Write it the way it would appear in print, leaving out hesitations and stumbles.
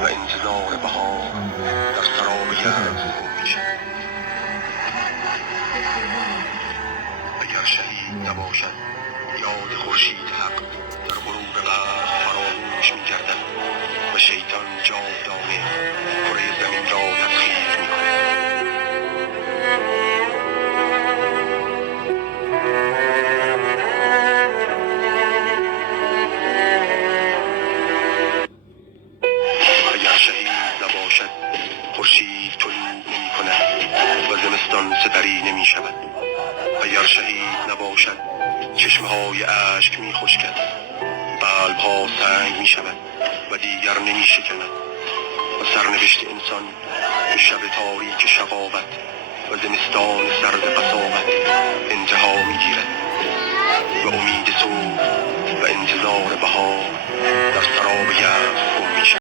و انتظار بهار در سراب یأس گم میشود. اگر شهید نباشد یاد خورشید حق در غروب قهر فراموش می‌گردد و شیطان جاودانه کره زمین را تسخیر می‌کند. اگر شهید نباشد خورشید طلوع نمی‌کند و زمستان سپری نمی‌شود. اگر شهید نباشد چشمه‌های اشک می‌خشکد، قلب‌ها سنگ می‌شود و دیگر نمی‌شکند و سرنوشت انسان به شب تاریک شقاوت و زمستان سرد قساوت انتها می‌گیرد و امید صبح و انتظار بهار در سراب یأس گم می‌شود.